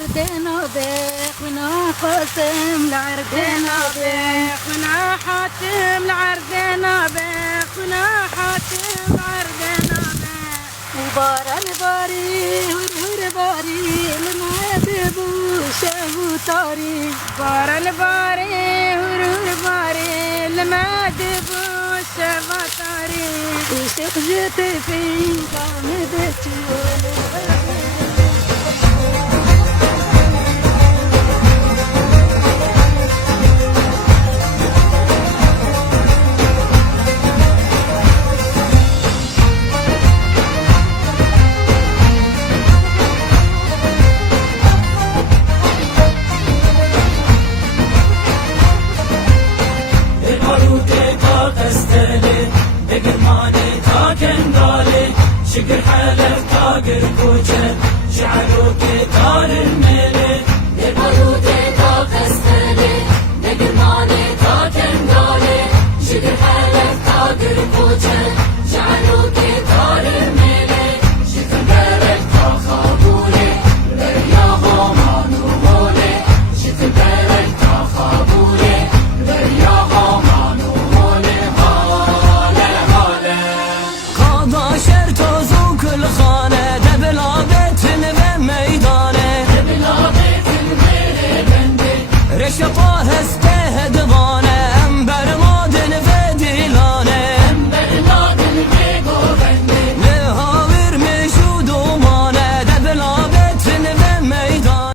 لعردنا بيخ ونا قاسم لعردنا بيخ ونا حاتم لعردنا بيخ ونا حاتم لعردنا بيخ وباران باري ورهر باري لما دبو شهو طاري باران باري ورهر باري لما دبو شهو طاري وشيخ جيت في قامدتي شكر حلف طاقر كوجه جعلوك دار الملك البارود طاق استلي نقر ماني طاق اندالي شكر حلف طاقر كوجه جعلوك دار الملك شكر بارك تخابولي برياها مانومولي شكر بارك تخابولي برياها مانومولي هالي هالي قاضى شرط كل خانه دبلا بيتن بميدانه دبلا بيتن بيري بندي رشقاه استهدبانه